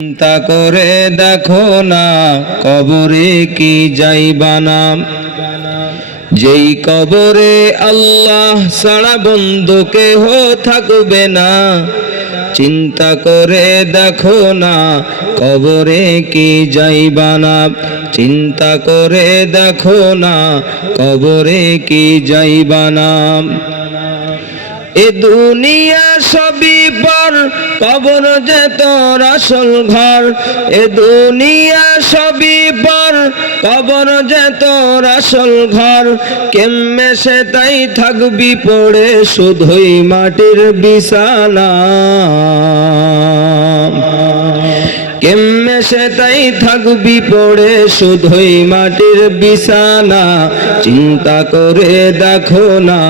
চিন্তা করে দেখো না, কবরে কি যাইবানা যেই কবরে আল্লাহ ছাড়া বন্ধু কেহ থাকবে না। চিন্তা করে দেখো না, কবরে কি যাইবানা চিন্তা করে দেখো না, কবরে কি যাইবানা এ দুনিয়া সবই পর কবর যে তোর আসল ঘর, এ দুনিয়া সবই পর। কবর যে তোর আসল ঘর, কেমনে সে তাই থাকবি পড়ে শুধুই মাটির বিছানা। কেমনে সে তাই থাকবি পড়ে শুধুই মাটির বিছানা। চিন্তা করে দেখো না,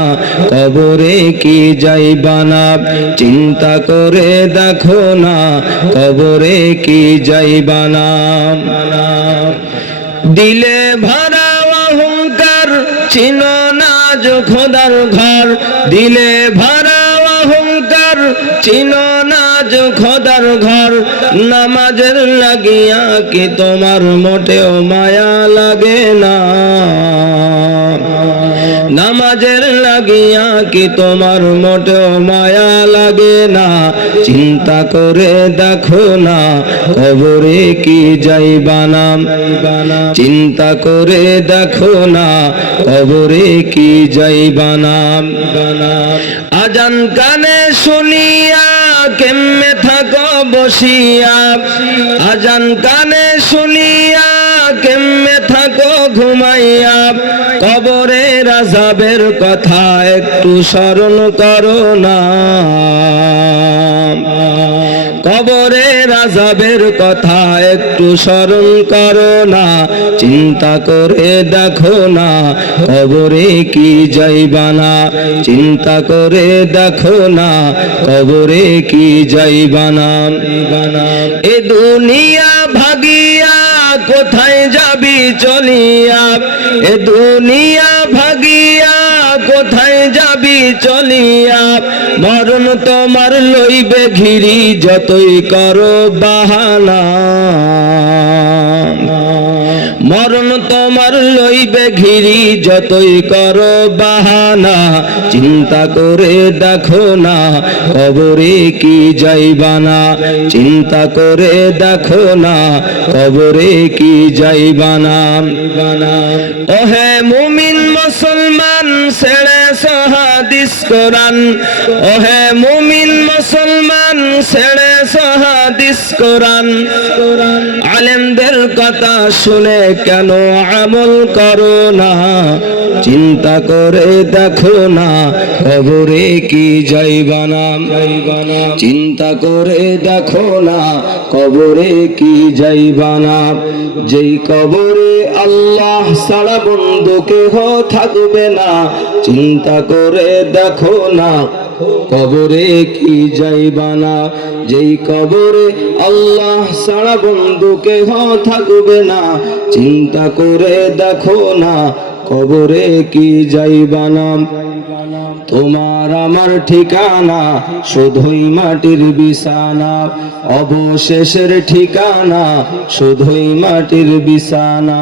কবরে কি যাইবানা চিন্তা করে দেখো না, কবরে কি যাইবানা দিলে ভরা অহংকার, চিন না খোদার ঘর। দিলে ভরা অহংকার, চিন না যো খোদার ঘর, নামাজের লাগিয়া কি তোমার মোটেও মায়া লাগে না? নামাজের লাগিয়া কি তোমার মোটেও মায়া লাগে না? চিন্তা করে দেখো না, কবরে কি যাইবানা চিন্তা করে দেখো না, কবরে কি যাইবানা আজান কানে শুনিয়া কেমনে থাকো বসিয়া? আজান কানে শুনিয়া কেমনে থাকো ঘুমাইয়া? কবরে রাজাবের কথা একটু স্মরণ করো না। রাজাবের কথা, একটু স্মরণ করো না, চিন্তা করে দেখো না, কবরে কি যাইবানা, চিন্তা করে দেখো না, কবরে কি যাইবানা। এ দুনিয়া ভাগিয়া কোথায় যাবি চলিয়া, এ দুনিয়া কোথায় যাবি চলিয়া, মরণ তোমার লইবে ঘিরি, যতই করো বাহানা। মরণ তোমার লইবে ঘিরি, যতই করো বাহানা। চিন্তা করে দেখো না, কবরে কি যাইবানা। চিন্তা করে দেখো না, কবরে কি যাইবানা। ওহে মুমিন মুসলমান ছেড়ে সহাদিস কোরআন। ওহে মুমিন মুসলমান, ছেড়ে সহাদিস কোরআন। আলেমদের কথা শুনে কেন আমল করো না? চিন্তা করে দেখো না, কবরে কি যাইবানা চিন্তা করে দেখো না, কবরে কি যাইবানা যেই কবরে আল্লাহ সারা বন্ধু কেহ থাকবে না, চিন্তা করে দেখো না, কবরে কি যাইবানা যেই কবরে আল্লাহ সারা বন্ধু কেহ থাকবে না, চিন্তা করে দেখো না, কবরে কি যাইবানা তোমার আমার ঠিকানা, শুধুই মাটির বিছানা। অবশেষের ঠিকানা, শুধুই মাটির বিছানা।